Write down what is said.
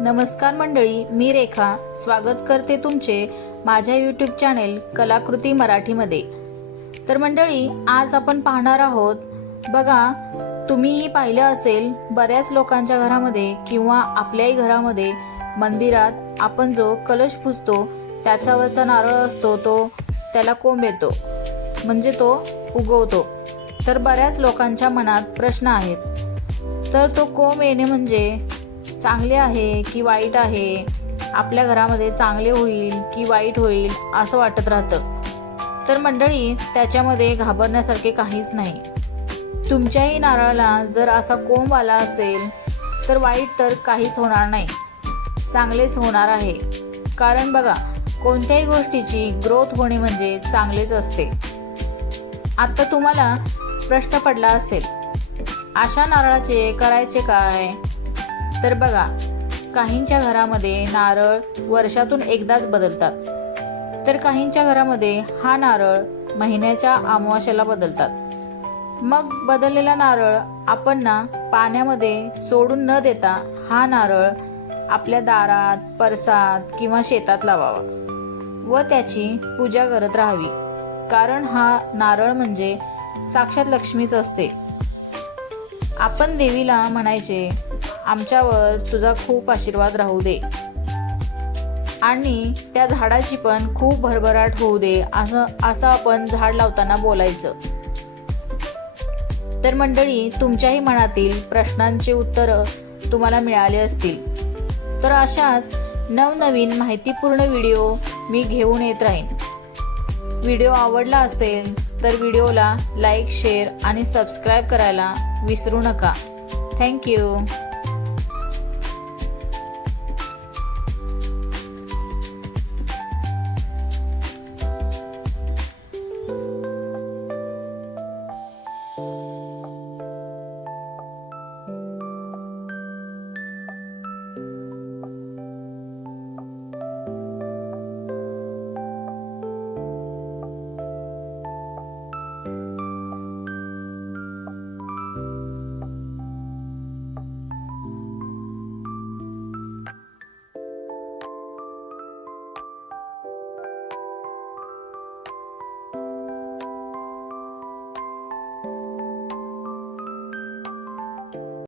नमस्कार मंडळी, मी रेखा स्वागत करते तुमचे माझ्या यूट्यूब चॅनेल कलाकृती मराठीमध्ये। तर मंडळी, आज आपण पाहणार आहोत, बघा तुम्हीही पाहिलं असेल, बऱ्याच लोकांच्या घरामध्ये किंवा आपल्याही घरामध्ये मंदिरात आपण जो कलश पुजतो त्याच्यावरचा नारळ असतो तो त्याला कोंब येतो, म्हणजे तो उगवतो। तर बऱ्याच लोकांच्या मनात प्रश्न आहेत, तर तो कोंब येणे म्हणजे चांगले आहे की वाईट आहे, आपल्या घरामध्ये चांगले होईल की वाईट होईल असं वाटत राहतं। तर मंडळी, त्याच्यामध्ये घाबरण्यासारखे काहीच नाही। तुमच्याही नारळाला जर असा कोंब आला असेल तर वाईट तर काहीच होणार नाही, चांगलेच होणार आहे। कारण बघा, कोणत्याही गोष्टीची ग्रोथ होणे म्हणजे चांगलेच असते। आता तुम्हाला प्रश्न पडला असेल, अशा नारळाचे करायचे काय? तर बघा, काहींच्या घरामध्ये नारळ वर्षातून एकदाच बदलतात, तर काहींच्या घरामध्ये हा नारळ महिन्याच्या अमावास्येला बदलतात। मग बदललेला नारळ आपण पाण्यामध्ये सोडून न देता हा नारळ आपल्या दारात, परसात किंवा शेतात लावावा व त्याची पूजा करत राहावी। कारण हा नारळ म्हणजे साक्षात लक्ष्मीच असते। आपण देवीला म्हणायचे, आमच्यावर तुझा खूप आशीर्वाद राहू दे आणि त्या झाडाची पण खूप भरभराट होऊ दे, असं आपण झाड लावताना बोलायचं। तर मंडळी, तुमच्याही मनातील प्रश्नांची उत्तरं तुम्हाला मिळाली असतील। तर अशाच नवनवीन माहितीपूर्ण व्हिडिओ मी घेऊन येत राहीन। व्हिडिओ आवडला असेल तर व्हिडिओला लाईक, शेअर आणि सबस्क्राईब करायला विसरू नका। थँक्यू।